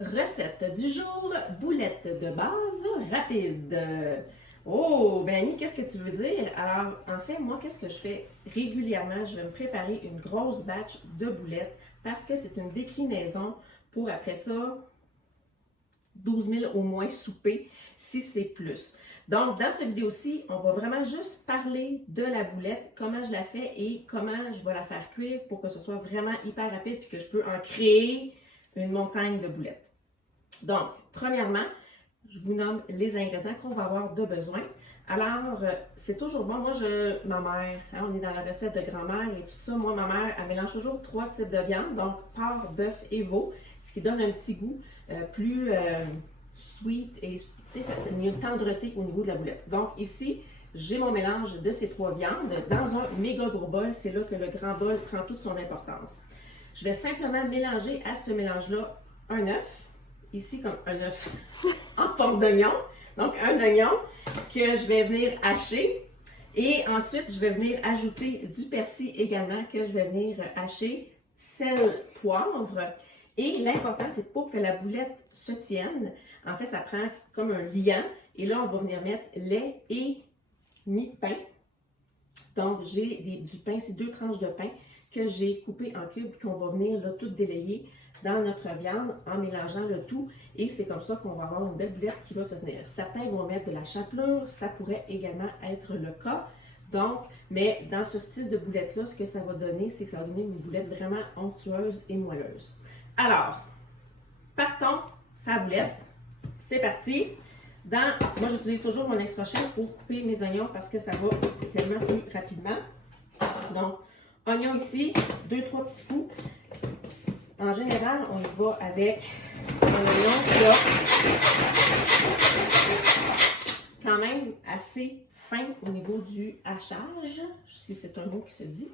Recette du jour, boulette de base rapide. Oh, ben Annie, qu'est-ce que tu veux dire? Alors, en fait, moi, qu'est-ce que je fais régulièrement? Je vais me préparer une grosse batch de boulettes parce que c'est une déclinaison pour après ça 12 000 au moins souper, si c'est plus. Donc, dans cette vidéo-ci, on va vraiment juste parler de la boulette, comment je la fais et comment je vais la faire cuire pour que ce soit vraiment hyper rapide et que je peux en créer une montagne de boulettes. Donc, premièrement, je vous nomme les ingrédients qu'on va avoir de besoin. Alors, c'est toujours bon. Moi, ma mère, hein, on est dans la recette de grand-mère et tout ça. Moi, ma mère, elle mélange toujours 3 types de viande, donc porc, bœuf et veau, ce qui donne un petit goût plus sweet et une tendreté au niveau de la boulette. Donc, ici, j'ai mon mélange de ces 3 viandes dans un méga gros bol. C'est là que le grand bol prend toute son importance. Je vais simplement mélanger à ce mélange-là un œuf. Ici, comme un œuf en forme d'oignon. Donc, un oignon que je vais venir hacher. Et ensuite, je vais venir ajouter du persil également que je vais venir hacher, sel, poivre. Et l'important, c'est pour que la boulette se tienne. En fait, ça prend comme un liant. Et là, on va venir mettre lait et mie de pain. Donc, j'ai du pain, c'est 2 tranches de pain que j'ai coupé en cubes et qu'on va venir là, tout délayer dans notre viande en mélangeant le tout. Et c'est comme ça qu'on va avoir une belle boulette qui va se tenir. Certains vont mettre de la chapelure, ça pourrait également être le cas. Donc, mais dans ce style de boulette-là, ce que ça va donner, c'est que ça va donner une boulette vraiment onctueuse et moelleuse. Alors, partons, sa boulette. C'est parti. Moi, j'utilise toujours mon extra chef pour couper mes oignons parce que ça va tellement plus rapidement. Donc, oignon ici, 2-3 petits coups. En général, on y va avec un oignon qui a quand même assez fin au niveau du hachage, si c'est un mot qui se dit.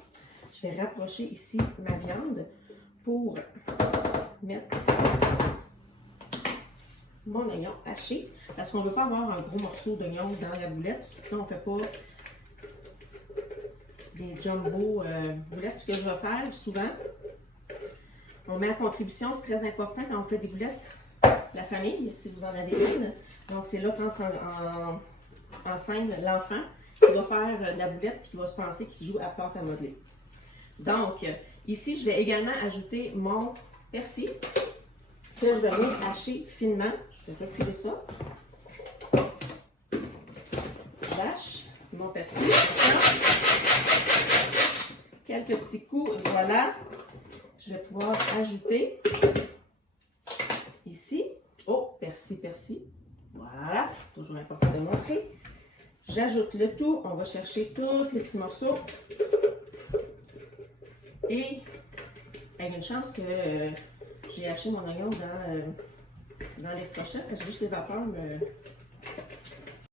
Je vais rapprocher ici ma viande pour mettre mon oignon haché, parce qu'on ne veut pas avoir un gros morceau d'oignon dans la boulette. Ça, on ne fait pas des jumbo boulettes. Ce que je vais faire souvent, on met à contribution, c'est très important quand on fait des boulettes, la famille, si vous en avez une. Donc, c'est là quand en scène l'enfant qui va faire de la boulette et qui va se penser qu'il joue à pâte à modeler. Donc, ici, je vais également ajouter mon persil que je vais venir hacher finement. Je vais reculer ça. J'hache mon persil. Quelques petits coups, voilà. Je vais pouvoir ajouter ici. Oh, persil. Voilà, toujours important de montrer. J'ajoute le tout. On va chercher tous les petits morceaux. Et avec une chance que j'ai haché mon oignon dans l'extra chef, parce que juste les vapeurs